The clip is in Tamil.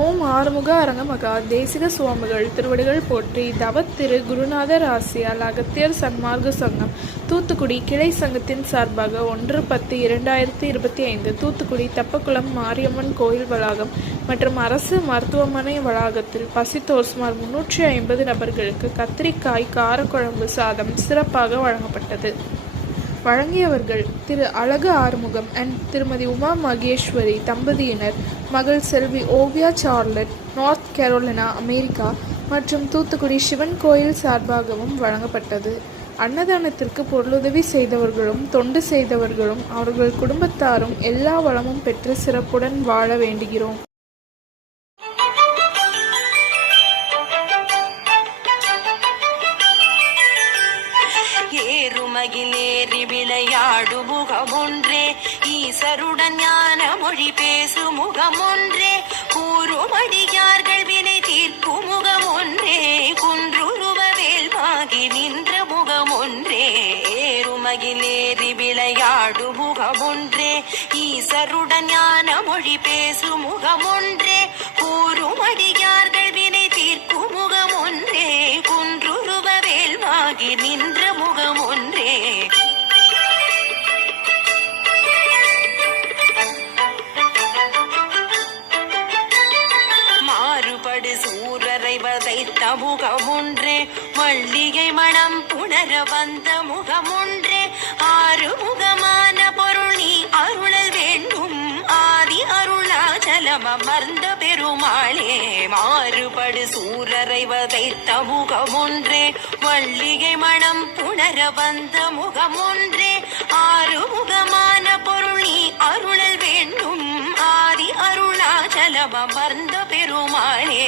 ஓம் ஆறுமுக அரங்கமகா தேசிக சுவாமிகள் திருவடிகள் போற்றி. தவத்திரு குருநாதர் ஆசியால் அகத்தியர் சன்மார்க்க சங்கம் தூத்துக்குடி கிளை சங்கத்தின் சார்பாக 1/10/2025 தூத்துக்குடி தெப்பக்குளம் மாரியம்மன் கோயில் வளாகம் மற்றும் அரசு மருத்துவமனை வளாகத்தில் பசித்தோர் சுமார் 350 நபர்களுக்கு கத்திரிக்காய் காரக்குழம்பு சாதம் சிறப்பாக வழங்கப்பட்டது. வழங்கியவர்கள் திரு அழகு ஆறுமுகம் அண்ட் திருமதி உமா மகேஸ்வரி தம்பதியினர், மகள் செல்வி Oviya Charlotte, North Carolina, America மற்றும் தூத்துக்குடி சிவன் கோயில் சார்பாகவும் வழங்கப்பட்டது. அன்னதானத்திற்கு பொருளுதவி செய்தவர்களும் தொண்டு செய்தவர்களும் அவர்கள் குடும்பத்தாரும் எல்லா வளமும் பெற்று சிறப்புடன் வாழ வேண்டுகிறோம். ஏறுமகிலேறி விளையாடு முகமொன்றே, ஈசருடன் ஞான மொழி பேசு முகமொன்றே, கூறுமடியார்கள் வினை தீர்க்கும் முகமொன்றே, குன்றுருவ வேல்வாகி நின்ற முகமொன்றே. ஏறுமகிலேறி விளையாடு முகமொன்றே, ஈசருடன் ஞான மொழி பேசு முகமொன்றே, கூறுமடியார்கள் வினை தீர்க்கும் முகமொன்றே, குன்றுருவ வேல்வாகி நின்ற முகமொன்றே. மாறுபடு சூரரை வதைத்த முகமொன்றே, மல்லிகை மணம் புணர வந்த முகமொன்றே, ஆறுமுகமான பொருள் நீ அருளல் வேண்டும், ஆதி அருணாச்சலம் அமர்ந்த பெருமாளே. மாறுபடு சூரரை வதைத்த முகமொன்றே, மல்லிகை மணம் புணர வந்த முகமொன்றே, ஆறுமுகமான பொருள் நீ அருளல் வேண்டும், ஆதி அருணாச்சலம் அமர்ந்த பெருமாளே.